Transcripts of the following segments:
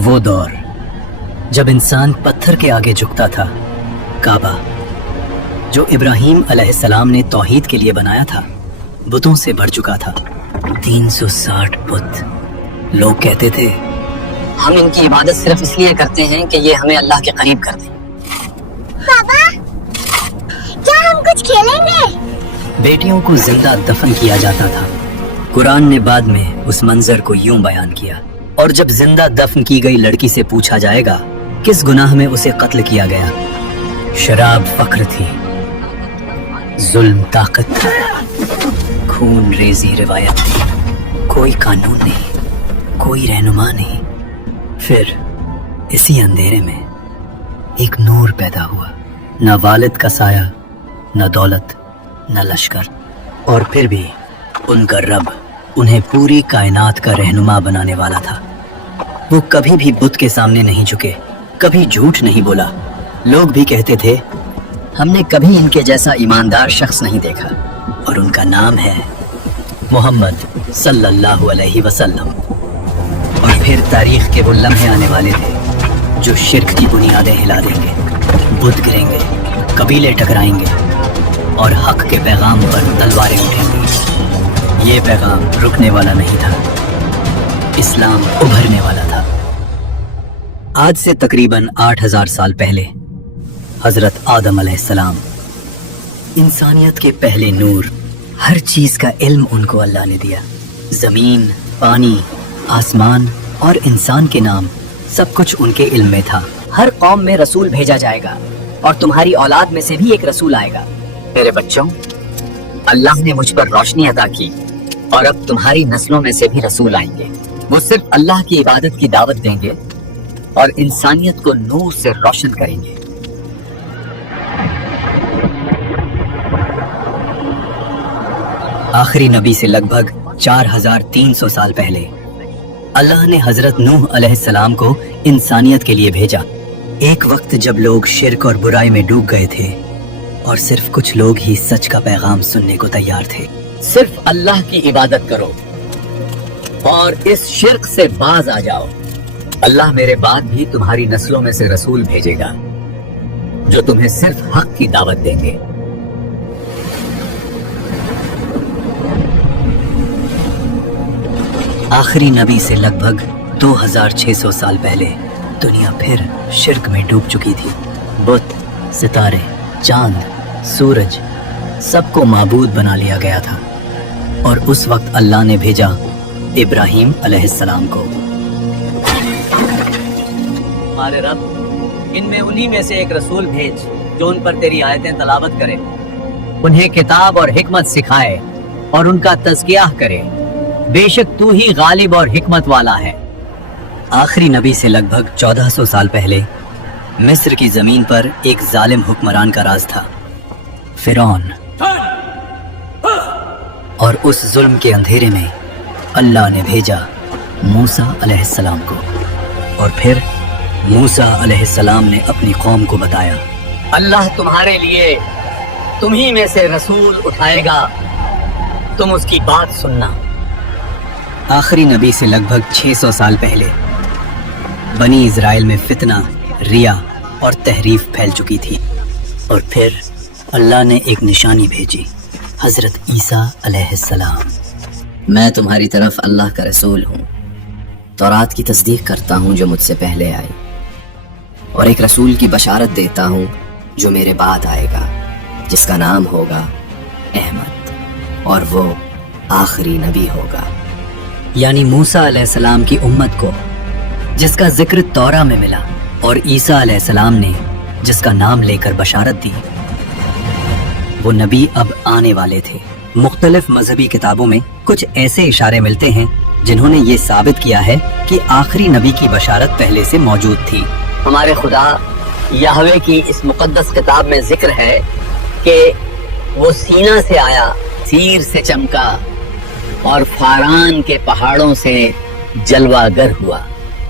वो दौर जब इंसान पत्थर के आगे झुकता था। काबा जो इब्राहीम अलैहिस्सलाम ने तौहीद के लिए बनाया था, बुतों से भर चुका था। 360 बुत। लोग कहते थे हम इनकी इबादत सिर्फ इसलिए करते हैं कि ये हमें अल्लाह के करीब कर दें। पापा, क्या हम कुछ खेलेंगे? बेटियों को जिंदा दफन किया जाता था। कुरान ने बाद में उस मंजर को यूं बयान किया, और जब जिंदा दफन की गई लड़की से पूछा जाएगा किस गुनाह में उसे कत्ल किया गया, शराब फख्र थी, जुल्म ताकत था, खून रेजी रिवायत थी। कोई कानून नहीं, कोई रहनुमा नहीं। फिर इसी अंधेरे में एक नूर पैदा हुआ। न वालिद का साया, न दौलत, न लश्कर, और फिर भी उनका रब उन्हें पूरी कायनात का रहनुमा बनाने वाला था। वो कभी भी बुत के सामने नहीं झुके, कभी झूठ नहीं बोला। लोग भी कहते थे हमने कभी इनके जैसा ईमानदार शख्स नहीं देखा, और उनका नाम है मोहम्मद सल्लल्लाहु अलैहि वसल्लम। और फिर तारीख के वो लम्हे आने वाले थे जो शिर्क की बुनियादें हिला देंगे, बुत गिरेंगे, कबीले टकराएंगे, और हक के पैगाम पर तलवारें उठेंगी। ये पैगाम रुकने वाला नहीं था, इस्लाम उभरने वाला था। आज से तकरीबन 8000 साल पहले हजरत आदम अलैहिस्सलाम, इंसानियत के पहले नूर, हर चीज का इल्म उनको अल्लाह ने दिया। जमीन, पानी, आसमान और इंसान के नाम, सब कुछ उनके इल्म में था। हर कौम में रसूल भेजा जाएगा और तुम्हारी औलाद में से भी एक रसूल आएगा। मेरे बच्चों, अल्लाह ने मुझ पर रोशनी अता की और अब तुम्हारी नस्लों में से भी रसूल आएंगे। वो सिर्फ अल्लाह की इबादत की दावत देंगे और इंसानियत को नूर से रोशन करेंगे। आखिरी नबी से लगभग 4300 साल पहले अल्लाह ने हजरत नूह अलैहिस्सलाम को इंसानियत के लिए भेजा। एक वक्त जब लोग शिर्क और बुराई में डूब गए थे और सिर्फ कुछ लोग ही सच का पैगाम सुनने को तैयार थे। सिर्फ अल्लाह की इबादत करो और इस शिर्क से बाज आ जाओ। अल्लाह मेरे बाद भी तुम्हारी नस्लों में से रसूल भेजेगा जो तुम्हें सिर्फ हक की दावत देंगे। आखिरी नबी से लगभग 2600 साल पहले दुनिया फिर शिर्क में डूब चुकी थी। बुत, सितारे, चांद, सूरज, सबको माबूद बना लिया गया था। और उस वक्त अल्लाह ने भेजा इब्राहीम अलैहिस्सलाम को। हमारे रब, इनमें उन्हीं में से एक रसूल भेज जो उन पर तेरी आयतें तलावत करे, उन्हें किताब और हिकमत सिखाए और उनका तज़किया करे। बेशक तू ही गालिब और हिकमत वाला है। आखिरी नबी से लगभग 1400 साल पहले मिस्र की जमीन पर एक जालिम हुक्मरान का राज था, फिरौन। और उस जुल्म के अंधेरे में अल्लाह ने भेजा मूसा अलैहिस्सलाम को। और फिर मूसा अलैहिस्सलाम ने अपनी कौम को बताया, अल्लाह तुम्हारे लिए तुम्ही में से रसूल उठाएगा, तुम उसकी बात सुनना। आखिरी नबी से लगभग 600 साल पहले बनी इज़राइल में फितना, रिया और तहरीफ फैल चुकी थी। और फिर अल्लाह ने एक निशानी भेजी, हजरत ईसा अलैहिस्सलाम। मैं तुम्हारी तरफ अल्लाह का रसूल हूँ, तौरात की तस्दीक करता हूँ जो मुझसे पहले आई, और एक रसूल की बशारत देता हूँ जो मेरे बाद आएगा, जिसका नाम होगा अहमद, और वो आखिरी नबी होगा। यानी मूसा अलैहिस्सलाम की उम्मत को जिसका जिक्र तौरा में मिला, और ईसा अलैहिस्सलाम ने जिसका नाम लेकर बशारत दी, वो नबी अब आने वाले थे। मुख्तलिफ मजहबी किताबों में कुछ ऐसे इशारे मिलते हैं जिन्होंने ये साबित किया है कि आखिरी नबी की बशारत पहले से मौजूद थी। हमारे खुदा याहवे की इस मुकद्दस किताब में जिक्र है कि वो सीना से आया, सीर से चमका और फारान के पहाड़ों से जलवागर हुआ।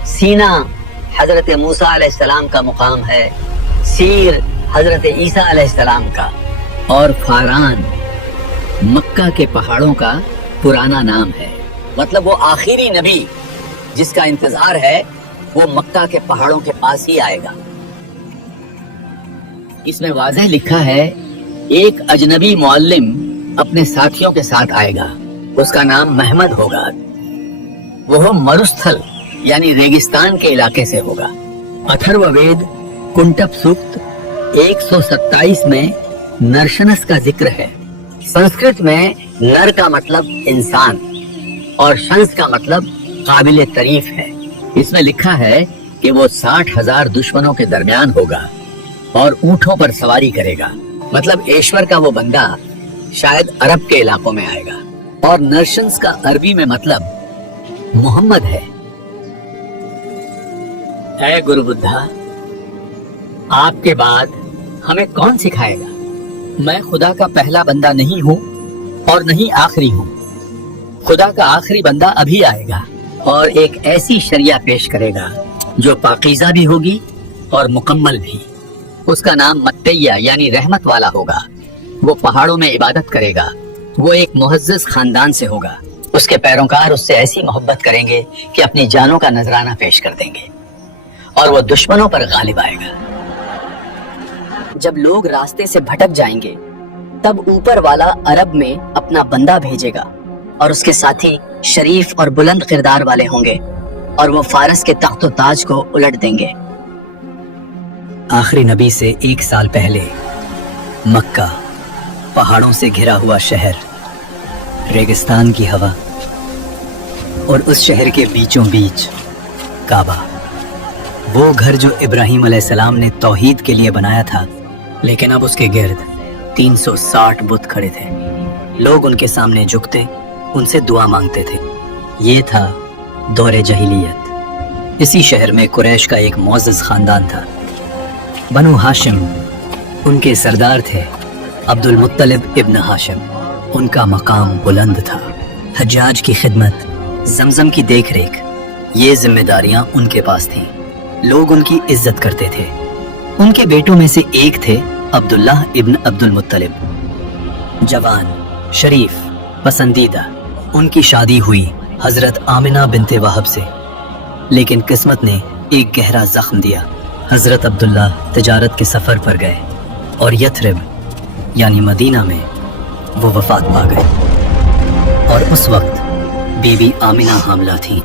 सीना हजरत मूसा अलैहिस्सलाम का मुकाम है, सीर हजरत ईसा अलैहिस्सलाम का, और फारान मक्का के पहाड़ों का पुराना नाम है। मतलब वो आखिरी नबी जिसका इंतजार है वो मक्का के पहाड़ों के पास ही आएगा। इसमें वाज़ेह लिखा है, एक अजनबी मुअल्लिम अपने साथियों के साथ आएगा, उसका नाम महमद होगा। वो मरुस्थल यानी रेगिस्तान के इलाके से होगा। अथर्ववेद कुंटप सूक्त 127 में नरशनस का जिक्र है। संस्कृत में नर का मतलब इंसान और शंस का मतलब काबिल तारीफ है। इसमें लिखा है कि वो 60,000 दुश्मनों के दरमियान होगा और ऊंटों पर सवारी करेगा। मतलब ईश्वर का वो बंदा शायद अरब के इलाकों में आएगा। और नरशंस का अरबी में मतलब मोहम्मद है। ऐ गुरु बुद्धा, आपके बाद हमें कौन सिखाएगा? मैं खुदा का पहला बंदा नहीं हूँ और नहीं आखिरी हूँ। खुदा का आखिरी बंदा अभी आएगा और एक ऐसी शरिया पेश करेगा जो पाकीज़ा भी होगी और मुकम्मल भी। उसका नाम मत्तैया यानी रहमत वाला होगा। वो पहाड़ों में इबादत करेगा। वो एक मुअज़्ज़ज़ खानदान से होगा। उसके पैरोकार उससे ऐसी मोहब्बत करेंगे कि अपनी जानों का नजराना पेश कर देंगे और वो दुश्मनों पर गालिब आएगा। जब लोग रास्ते से भटक जाएंगे तब ऊपर वाला अरब में अपना बंदा भेजेगा और उसके साथी शरीफ और बुलंद किरदार वाले होंगे और वो फारस के तख्त और ताज को उलट देंगे। आखिरी नबी से 1 साल पहले मक्का, पहाड़ों से घिरा हुआ शहर, रेगिस्तान की हवा और उस शहर के बीचों बीच काबा, वो घर जो इब्राहिम अलैहिस्सलाम ने तौहीद के लिए बनाया था, लेकिन अब उसके गिर्द 360 बुत खड़े थे। लोग उनके सामने झुकते, उनसे दुआ मांगते थे। ये था दौरे जहीलियत। इसी शहर में कुरैश का एक मुअज़्ज़ज़ खानदान था। बनु हाशिम उनके सरदार थे। अब्दुल मुत्तलिब इब्न हाशिम, उनका मकाम बुलंद था। हज्जाज की खिदमत, जमजम की देखरेख, ये जिम्मेदारियां उनके पास थीं। लोग उनकी इज्जत करते थे। उनके बेटों में से एक थे अब्दुल्लाह इब्न अब्दुल मुत्तलिब, जवान, शरीफ, पसंदीदा। उनकी शादी हुई हजरत आमिना बिनते वहब से, लेकिन किस्मत ने एक गहरा जख्म दिया। हजरत अब्दुल्ला तिजारत के सफर पर गए और यथरिब यानी मदीना में वो वफात पा गए और उस वक्त बीबी आमिना हामला थी।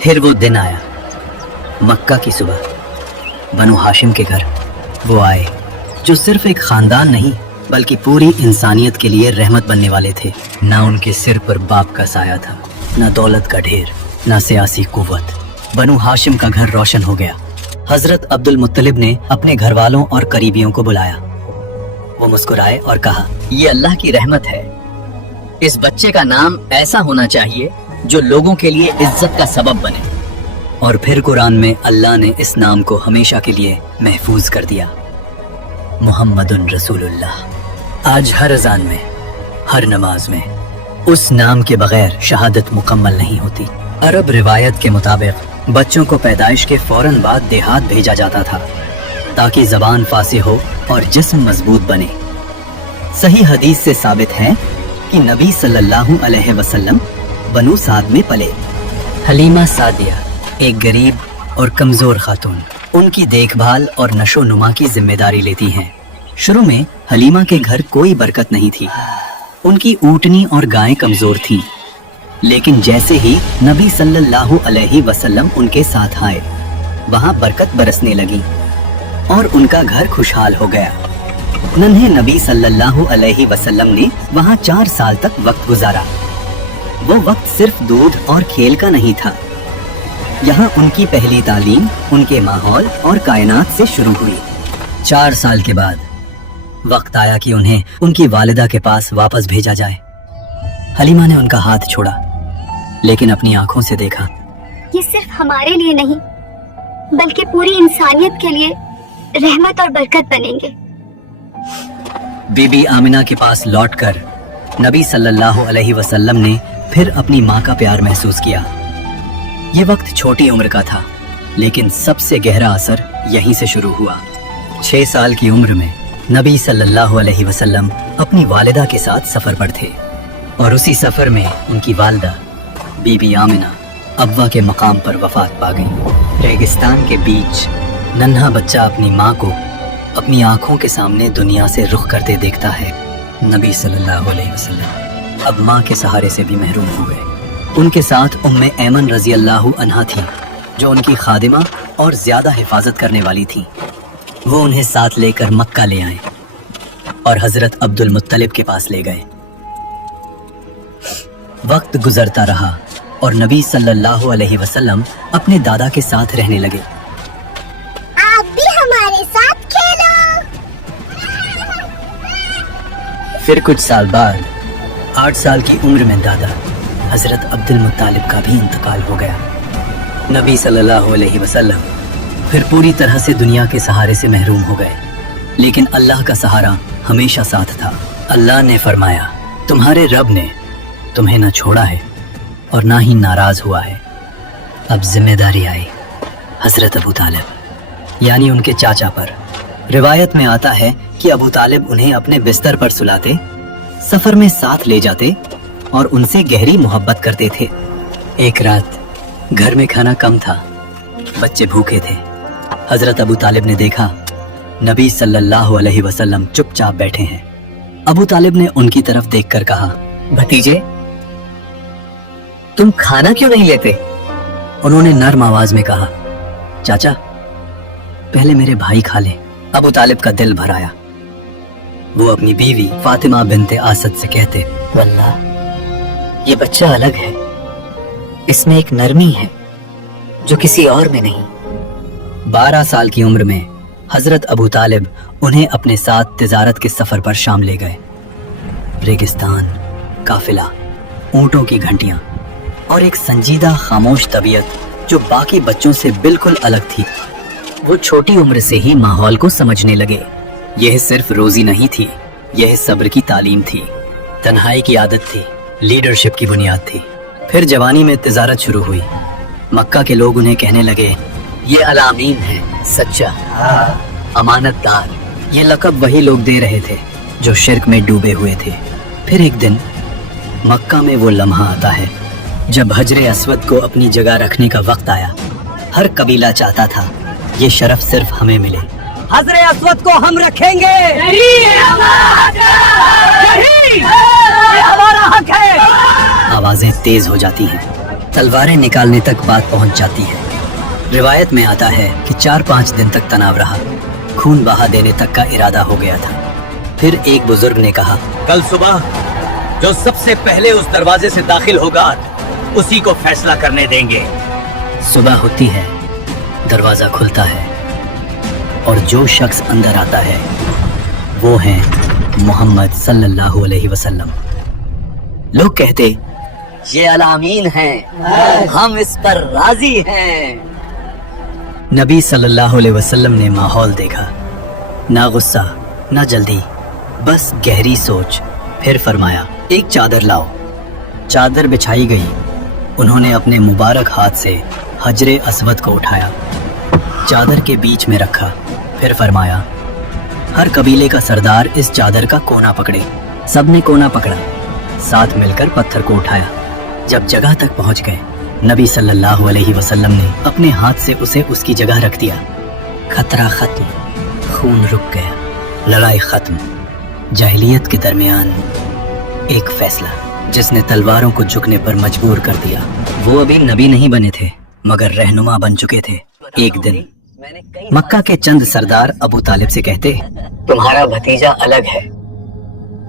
फिर वो दिन आया, मक्का की सुबह। बनु हाशिम के घर वो आए जो सिर्फ एक खानदान नहीं बल्कि पूरी इंसानियत के लिए रहमत बनने वाले थे। ना उनके सिर पर बाप का साया था, ना दौलत का ढेर, ना सियासी कुव्वत। बनु हाशिम का घर रोशन हो गया। हजरत अब्दुल मुत्तलिब ने अपने घर वालों और करीबियों को बुलाया। वो मुस्कुराए और कहा, ये अल्लाह की रहमत है। इस बच्चे का नाम ऐसा होना चाहिए जो लोगों के लिए इज्जत का सबब बने। और फिर कुरान में अल्लाह ने इस नाम को हमेशा के लिए महफूज कर दिया, मुहम्मदुन रसूलुल्लाह। आज हर अज़ान में, हर नमाज में उस नाम के बगैर शहादत मुकम्मल नहीं होती। अरब रिवायत के मुताबिक बच्चों को पैदाइश के फौरन बाद देहात भेजा जाता था ताकि जबान फासिह हो और जिस्म मजबूत बने। सही हदीस से साबित है कि नबी सल्लल्लाहु अलैहि वसल्लम बनु साद में पले। हलीमा सादिया एक गरीब और कमजोर खातून, उनकी देखभाल और नशो नुमा की जिम्मेदारी लेती हैं। शुरू में हलीमा के घर कोई बरकत नहीं थी। उनकी ऊँटनी और गायें कमजोर थीं। लेकिन जैसे ही नबी सल्लल्लाहु अलैहि वसल्लम उनके साथ आए, वहाँ बरकत बरसने लगी और उनका घर खुशहाल हो गया। नन्हे नबी सल्लल्लाहु अलैहि वसल्लम ने वहाँ 4 साल तक वक्त गुजारा। वो वक्त सिर्फ दूध और खेल का नहीं था। यहाँ उनकी पहली तालीम उनके माहौल और कायनात से शुरू हुई। 4 साल के बाद वक्त आया कि उन्हें उनकी वालिदा के पास वापस भेजा जाए। हलीमा ने उनका हाथ छोड़ा, लेकिन अपनी आंखों से देखा। ये सिर्फ हमारे लिए नहीं बल्कि पूरी इंसानियत के लिए रहमत और बरकत बनेंगे। बीबी आमिना के पास लौटकर नबी सल्लल्लाहु अलैहि वसल्लम ने फिर अपनी माँ का प्यार महसूस किया। ये वक्त छोटी उम्र का था, लेकिन सबसे गहरा असर यहीं से शुरू हुआ। 6 साल की उम्र में नबी सल्लल्लाहु अलैहि वसल्लम अपनी वालिदा के साथ सफर पर थे और उसी सफर में उनकी वालिदा बीबी आमिना अब्वा के मकाम पर वफात पा गई। रेगिस्तान के बीच नन्हा बच्चा अपनी माँ को अपनी आंखों के सामने दुनिया से रुख करते देखता है। नबी सल्लल्लाहु अलैहि वसल्लम अब माँ के सहारे से भी महरूम हो गए। उनके साथ उम्मे ऐमन रजी अल्लाहु अन्हा थी, जो उनकी खादिमा और ज्यादा हिफाजत करने वाली थी। वो उन्हें साथ लेकर मक्का ले आए और हजरत अब्दुल मुत्तलिब के पास ले गए। वक्त गुजरता रहा और नबी सल्लल्लाहु अलैहि वसल्लम अपने दादा के साथ रहने लगे। आप भी हमारे साथ खेलो। फिर कुछ साल बाद 8 साल की उम्र में दादा हजरत अब्दुल मुत्तलिब का भी इंतकाल हो गया। नबी सल्लल्लाहु अलैहि वसल्लम फिर पूरी तरह से दुनिया के सहारे से महरूम हो गए, लेकिन अल्लाह का सहारा हमेशा साथ था। अल्लाह ने फरमाया, तुम्हारे रब ने तुम्हें न छोड़ा है और ना ही नाराज हुआ है। अब जिम्मेदारी आई हजरत अबू तालिब यानी उनके चाचा पर। रिवायत में आता है कि अबू तालिब उन्हें अपने बिस्तर पर सुलाते, सफर में साथ ले जाते और उनसे गहरी मोहब्बत करते थे। एक रात घर में खाना कम था, बच्चे भूखे थे। हजरत अबू तालिब ने देखा नबी सल्लल्लाहु अलैहि वसल्लम चुपचाप बैठे हैं। अबू तालिब ने उनकी तरफ देखकर कहा, भतीजे तुम खाना क्यों नहीं लेते? उन्होंने नर्म आवाज में कहा, चाचा पहले मेरे भाई खा ले। अबू तालिब का दिल भर आया। वो अपनी बीवी फातिमा बिनते आसद से कहते, वल्लाह ये बच्चा अलग है, इसमें एक नरमी है जो किसी और में नहीं। 12 साल की उम्र में हजरत अबू तालिब उन्हें अपने साथ तिजारत के सफर पर शाम ले गए। रेगिस्तान, काफिला, ऊंटों की घंटियां और एक संजीदा खामोश तबीयत जो बाकी बच्चों से बिल्कुल अलग थी। वो छोटी उम्र से ही माहौल को समझने लगे। यह सिर्फ रोजी नहीं थी, यह सब्र की तालीम थी, तन्हाई की आदत थी, लीडरशिप की बुनियाद थी। फिर जवानी में तिजारत शुरू हुई। मक्का के लोग उन्हें कहने लगे, ये अलामीन है, सच्चा, अमानतदार। ये लक़ब वही लोग दे रहे थे जो शिर्क में डूबे हुए थे। फिर एक दिन मक्का में वो लम्हा आता है जब हजरे अस्वद को अपनी जगह रखने का वक्त आया। हर कबीला चाहता था ये शरफ सिर्फ हमें मिले। हजरे अस्वद को हम रखेंगे, यही हमारा हक है। आवाजें तेज हो जाती हैं, तलवारें निकालने तक बात पहुंच जाती है। रिवायत में आता है कि 4-5 दिन तक तनाव रहा, खून बहा देने तक का इरादा हो गया था। फिर एक बुजुर्ग ने कहा, कल सुबह जो सबसे पहले उस दरवाजे से दाखिल होगा उसी को फैसला करने देंगे। सुबह होती है, दरवाजा खुलता है और जो शख्स अंदर आता है वो है मोहम्मद सल्लल्लाहु अलैहि वसल्लम। लोग कहते, ये अलामीन हैं, हम इस पर राजी हैं। नबी सल्लल्लाहु अलैहि वसल्लम ने माहौल देखा, ना गुस्सा ना जल्दी, बस गहरी सोच। फिर फरमाया, एक चादर लाओ। चादर बिछाई गई। उन्होंने अपने मुबारक हाथ से हजरे अस्वद को उठाया, चादर के बीच में रखा। फिर फरमाया, हर कबीले का सरदार इस चादर का कोना पकड़े। सबने कोना पकड़ा, साथ मिलकर पत्थर को उठाया। जब जगह तक पहुंच गए, नबी सल्लल्लाहु अलैहि वसल्लम ने अपने हाथ से उसे उसकी जगह रख दिया। खतरा खत्म, खून रुक गया, लड़ाई खत्म। जाहिलियत के दरमियान एक फैसला जिसने तलवारों को झुकने पर मजबूर कर दिया। वो अभी नबी नहीं बने थे मगर रहनुमा बन चुके थे। एक दिन मक्का के चंद सरदार अबू तालिब से कहते, तुम्हारा भतीजा अलग है,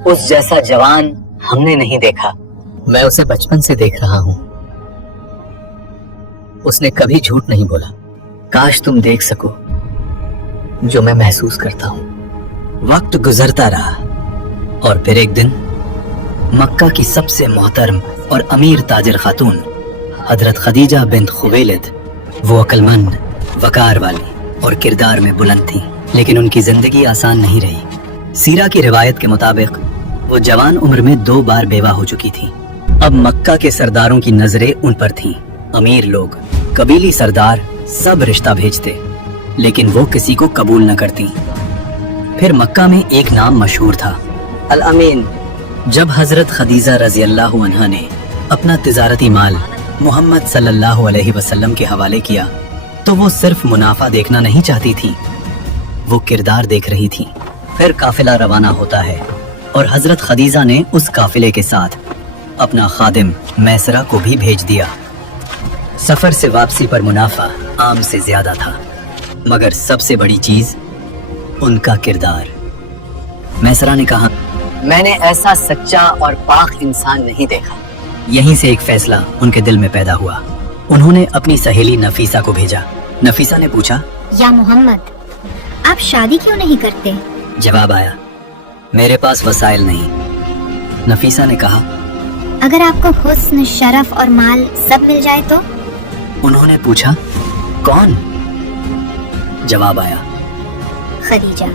उस जैसा जवान हमने नहीं देखा। मैं उसे बचपन से देख रहा हूँ, उसने कभी झूठ नहीं बोला। काश तुम देख सको जो मैं महसूस करता हूँ। वक्त गुजरता रहा और फिर एक दिन मक्का की सबसे मोहतरम और अमीर ताजिर खातून हजरत खदीजा बिन्त खुवैलिद, वो अक्लमंद, वकार वाली और किरदार में बुलंद थी, लेकिन उनकी जिंदगी आसान नहीं रही। सीरा की रिवायत के मुताबिक वो जवान उम्र में 2 बार बेवा हो चुकी थी। अब मक्का के सरदारों की नजरें उन पर थीं। अमीर लोग, कबीली सरदार सब रिश्ता भेजते, लेकिन वो किसी को कबूल न करती। फिर मक्का में एक नाम मशहूर था, अल-अमीन। जब हजरत खदीजा रजी अल्लाहु अन्हा ने अपना तिजारती माल मोहम्मद सल्लल्लाहु अलैहि वसल्लम के हवाले किया तो वो सिर्फ मुनाफा देखना नहीं चाहती थी, वो किरदार देख रही थी। फिर काफिला रवाना होता है और हजरत खदीजा ने उस काफिले के साथ अपना खादिम मैसरा को भी भेज दिया। सफर से वापसी पर मुनाफा आम से ज्यादा था, मगर सबसे बड़ी चीज उनका किरदार। मैसरा ने कहा, मैंने ऐसा सच्चा और पाक इंसान नहीं देखा। यहीं से एक फैसला उनके दिल में पैदा हुआ। उन्होंने अपनी सहेली नफीसा को भेजा। नफीसा ने पूछा, या मोहम्मद, आप शादी क्यों नहीं करते? जवाब आया, मेरे पास वसाइल नहीं। नफीसा ने कहा, अगर आपको हुस्न, शरफ और माल सब मिल जाए तो? उन्होंने पूछा, कौन? जवाब आया, खदीजा।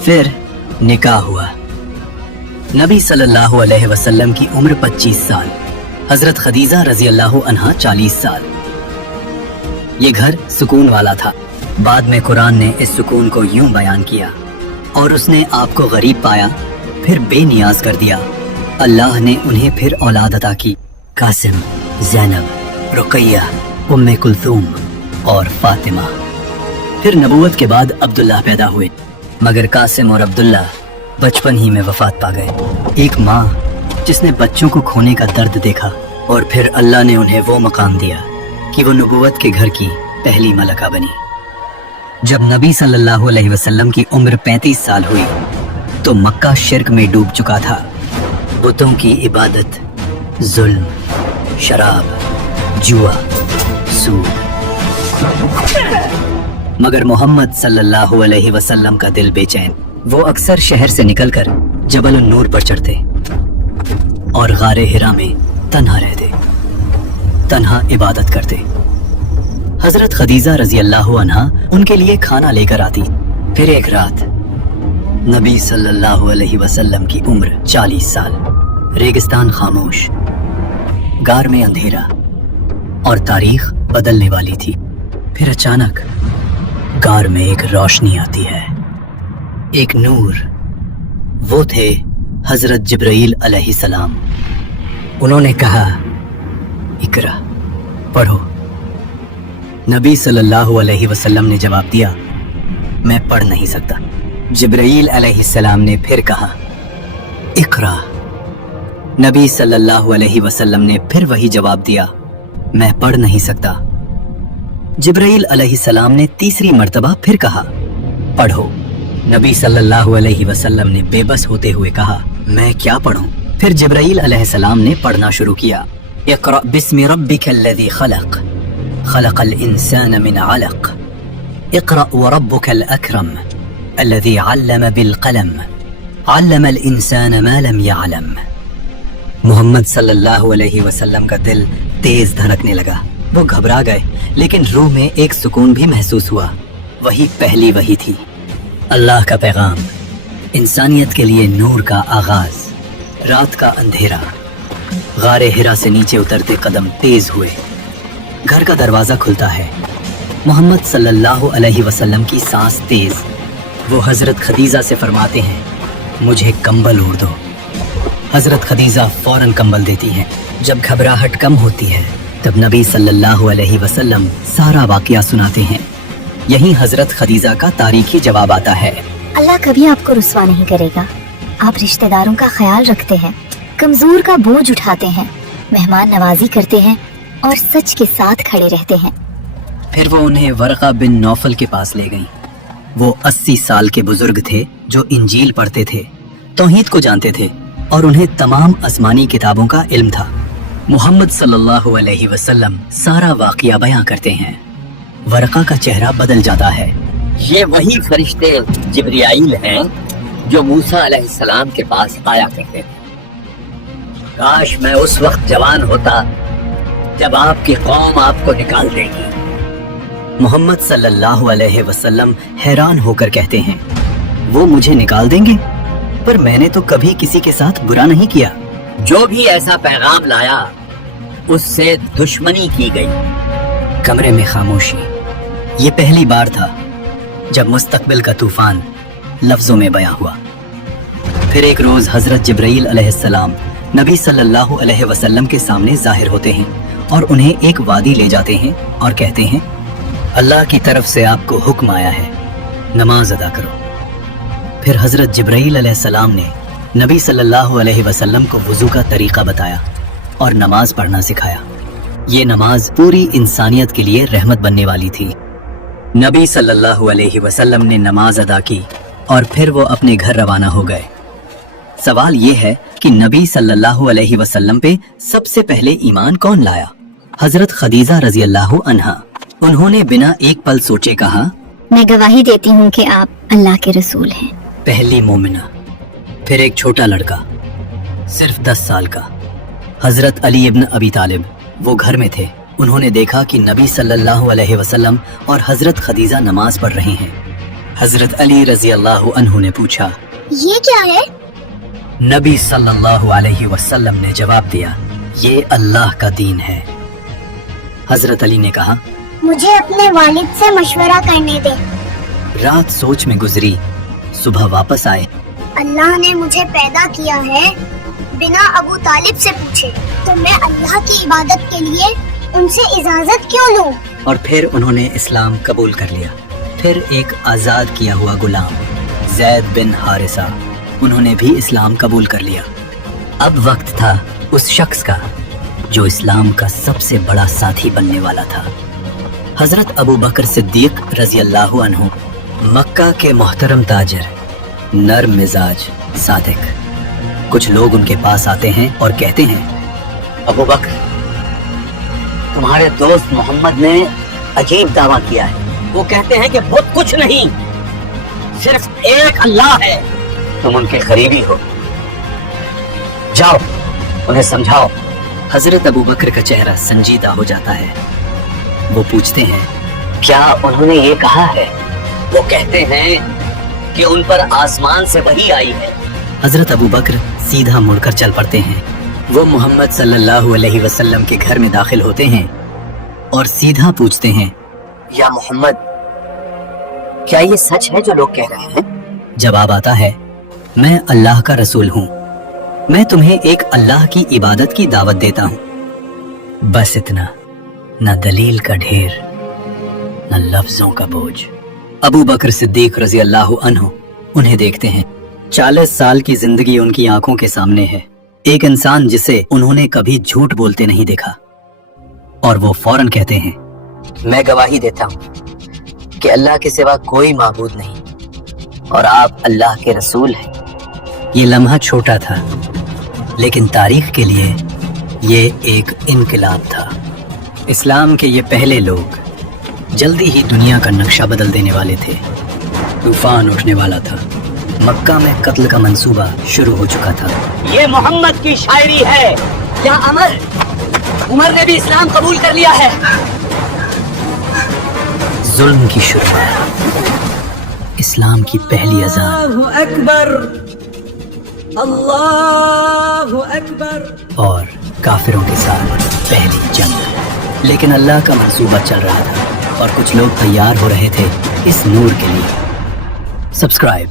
फिर निकाह हुआ। नबी सल्लल्लाहु अलैहि वसल्लम की उम्र 25 साल, हजरत खदीजा रजी अल्लाह अन्हा 40 साल। ये घर सुकून वाला था। बाद में कुरान ने इस सुकून को यूं बयान किया, और उसने आपको गरीब पाया फिर बेनियाज कर दिया। अल्लाह ने उन्हें फिर औलाद अता की। कासिम, ज़ैनब, रुकैया, उम्मे कुलथूम और फातिमा। फिर नबूवत के बाद अब्दुल्लाह पैदा हुए, मगर कासिम और अब्दुल्ला बचपन ही में वफात पा गए। एक माँ जिसने बच्चों को खोने का दर्द देखा, और फिर अल्लाह ने उन्हें वो मकाम दिया कि वो नबूवत के घर की पहली मलका बनी। जब नबी सल्लल्लाहु अलैहि वसल्लम की उम्र 35 साल हुई तो मक्का शिर्क में डूब चुका था। बुतों की इबादत, जुल्म, शराब, जुआ, सूद। मगर मोहम्मद सल्लल्लाहु अलैहि वसल्लम का दिल बेचैन। वो अक्सर शहर से निकलकर जबल नूर पर चढ़ते और गारे हिरा में तन्हा रहते, तन्हा इबादत करते। हजरत खदीजा रजी अल्लाह अन्हा उनके लिए खाना लेकर आती। फिर एक रात नबी सल्लल्लाहु अलैहि वसल्लम की उम्र 40 साल, रेगिस्तान खामोश, गार में अंधेरा और तारीख बदलने वाली थी। फिर अचानक गार में एक रोशनी आती है, एक नूर। वो थे हजरत जिब्राइल अलैहिस्सलाम। उन्होंने कहा, इकरा, पढ़ो। नबी सल्लल्लाहु अलैहि वसल्लम ने जवाब दिया, मैं पढ़ नहीं सकता। जिब्राइल अलैहिस्सलाम ने फिर कहा, इकरा। नबी सल्लल्लाहु अलैहि वसल्लम ने फिर वही जवाब दिया, मैं पढ़ नहीं सकता। जिब्राइल अलैहिस्सलाम ने तीसरी मर्तबा फिर कहा, पढ़ो। नबी सल्लल्लाहु अलैहि वसल्लम ने बेबस होते हुए कहा, मैं क्या पढ़ूं? फिर जिब्राइल अलैहिस्सलाम ने पढ़ना शुरू किया, इक़रा बिस्मि रब्बिकल्लज़ी खलक़, खलक़ल इंसान मिन अलक़, इक़रा व रब्बुकल अकरम, अल्लज़ी अल्लम बिल क़लम, अल्लमल इंसान मा लम यअलम। मोहम्मद सल्लल्लाहु अलैहि वसल्लम का दिल तेज धड़कने लगा। वो घबरा गए, लेकिन रूह में एक सुकून भी महसूस हुआ। वही पहली वही थी, अल्लाह का पैगाम, इंसानियत के लिए नूर का आगाज। रात का अंधेरा, गारे हिरा से नीचे उतरते कदम तेज हुए। घर का दरवाजा खुलता है। मोहम्मद सल्लल्लाहु अलैहि वसल्लम की सांस तेज। वो हजरत खदीजा से फरमाते हैं, मुझे कंबल ओढ़ दो। हजरत खदीजा फौरन कंबल देती हैं। जब घबराहट कम होती है तब नबी सल्लल्लाहु अलैहि वसल्लम सारा वाकया सुनाते हैं। यही हजरत खदीजा का तारीखी जवाब आता है, अल्लाह कभी आपको रुस्वा नहीं करेगा। आप रिश्तेदारों का ख्याल रखते हैं, कमजोर का बोझ उठाते हैं, मेहमान नवाजी करते हैं और सच के साथ खड़े रहते हैं। फिर वो उन्हें वरका बिन नौफल के पास ले गईं। वो 80 साल के बुजुर्ग थे जो इंजील पढ़ते थे, तौहीद को जानते थे और उन्हें तमाम आसमानी किताबों का इल्म था। मोहम्मद सल्लल्लाहु अलैहि वसल्लम सारा वाकया बयां करते हैं। वरका का चेहरा बदल जाता है। ये वही फरिश्ते जिब्राइल हैं जो मूसा अलैहिस्सलाम के पास आया करते थे। काश मैं उस वक्त जवान होता जब आपकी कौम आपको निकाल देगी। मोहम्मद सल्लल्लाहु अलैहि वसल्लम हैरान होकर कहते हैं, वो मुझे निकाल देंगे? पर मैंने तो कभी किसी के साथ बुरा नहीं किया। जो भी ऐसा पैगाम लाया उससे दुश्मनी की गई। कमरे में खामोशी। ये पहली बार था जब मुस्तकबिल का तूफान लफ्जों में बयां हुआ। फिर एक रोज हजरत जिब्राइल अलैहिस्सलाम नबी सल्लल्लाहु अलैहि वसल्लम के सामने जाहिर होते हैं और उन्हें एक वादी ले जाते हैं और कहते हैं, अल्लाह की तरफ से आपको हुक्म आया है, नमाज अदा करो। फिर हजरत जिब्राईल अलैहिस्सलाम ने नबी सल्लल्लाहु अलैहि वसल्लम को वुजू का तरीका बताया और नमाज पढ़ना सिखाया। ये नमाज पूरी इंसानियत के लिए रहमत बनने वाली थी। नबी सल्लल्लाहु अलैहि वसल्लम ने नमाज अदा की और फिर वो अपने घर रवाना हो गए। सवाल ये है कि नबी सल्लल्लाहु अलैहि वसल्लम पे सबसे पहले ईमान कौन लाया? हजरत खदीजा रजी अल्लाह अन्हा। उन्होंने बिना एक पल सोचे कहा, मैं गवाही देती हूँ कि आप अल्लाह के रसूल हैं। पहली मोमिना। फिर एक छोटा लड़का सिर्फ 10 साल का, हजरत अली इब्न अबी तालिब, वो घर में थे। उन्होंने देखा कि नबी सल्लल्लाहु अलैहि वसल्लम और हजरत खदीजा नमाज पढ़ रहे हैं। हजरत अली रजी अल्लाह अन्हु ने पूछा, ये क्या है? नबी सल्लल्लाहु अलैहि वसल्लम ने जवाब दिया, ये अल्लाह का दीन है। हजरत अली ने कहा, मुझे अपने वालिद से मशवरा करने दे। रात सोच में गुजरी, सुबह वापस आए। अल्लाह ने मुझे पैदा किया है बिना अबू तालिब से पूछे, तो मैं अल्लाह की इबादत के लिए उनसे इजाजत क्यों लूं? और फिर उन्होंने इस्लाम कबूल कर लिया। फिर एक आजाद किया हुआ गुलाम जैद बिन हारिसा, उन्होंने भी इस्लाम कबूल कर लिया। अब वक्त था उस शख्स का जो इस्लाम का सबसे बड़ा साथी बनने वाला था। हजरत अबू बकर सिद्दीक रजी अल्लाह अन्हु, मक्का के मोहतरम ताजिर, नर्म मिजाज, सादिक। कुछ लोग उनके पास आते हैं और कहते हैं, अबू बकर, तुम्हारे दोस्त मोहम्मद ने अजीब दावा किया है। वो कहते हैं कि बहुत कुछ नहीं, सिर्फ एक अल्लाह है। तुम उनके करीबी हो, जाओ उन्हें समझाओ। हजरत अबू बकर का चेहरा संजीदा हो जाता है। वो पूछते हैं, क्या उन्होंने ये कहा है? वो कहते हैं कि उन पर आसमान से वही आई है। हजरत अबू बकर सीधा मुड़कर चल पड़ते हैं। वो मोहम्मद सल्लल्लाहु अलैहि वसल्लम के घर में दाखिल होते हैं और सीधा पूछते हैं, या मोहम्मद, क्या ये सच है जो लोग कह रहे हैं? जवाब आता है, मैं अल्लाह का रसूल हूँ। मैं तुम्हें एक अल्लाह की इबादत की दावत देता हूँ। बस इतना, न दलील का ढेर, न लफ्जों का बोझ। अबू बकर सिद्दीक रजी अल्लाह अन्हु उन्हें देखते हैं। 40 साल की जिंदगी उनकी आंखों के सामने है। एक इंसान जिसे उन्होंने कभी झूठ बोलते नहीं देखा। और वो फौरन कहते हैं, मैं गवाही देता हूँ कि अल्लाह के सिवा कोई माबूद नहीं और आप अल्लाह के रसूल हैं। ये लम्हा छोटा था, लेकिन तारीख के लिए ये एक इनकलाब था। इस्लाम के ये पहले लोग जल्दी ही दुनिया का नक्शा बदल देने वाले थे। तूफान उठने वाला था। मक्का में कत्ल का मंसूबा शुरू हो चुका था। ये मोहम्मद की शायरी है। क्या उमर ने भी इस्लाम कबूल कर लिया है? जुल्म की शुरुआत, इस्लाम की पहली अज़ान, अल्लाहु अकबर, और काफिरों के साथ पहली जंग। लेकिन अल्लाह का मंसूबा चल रहा था और कुछ लोग तैयार हो रहे थे इस नूर के लिए। सब्सक्राइब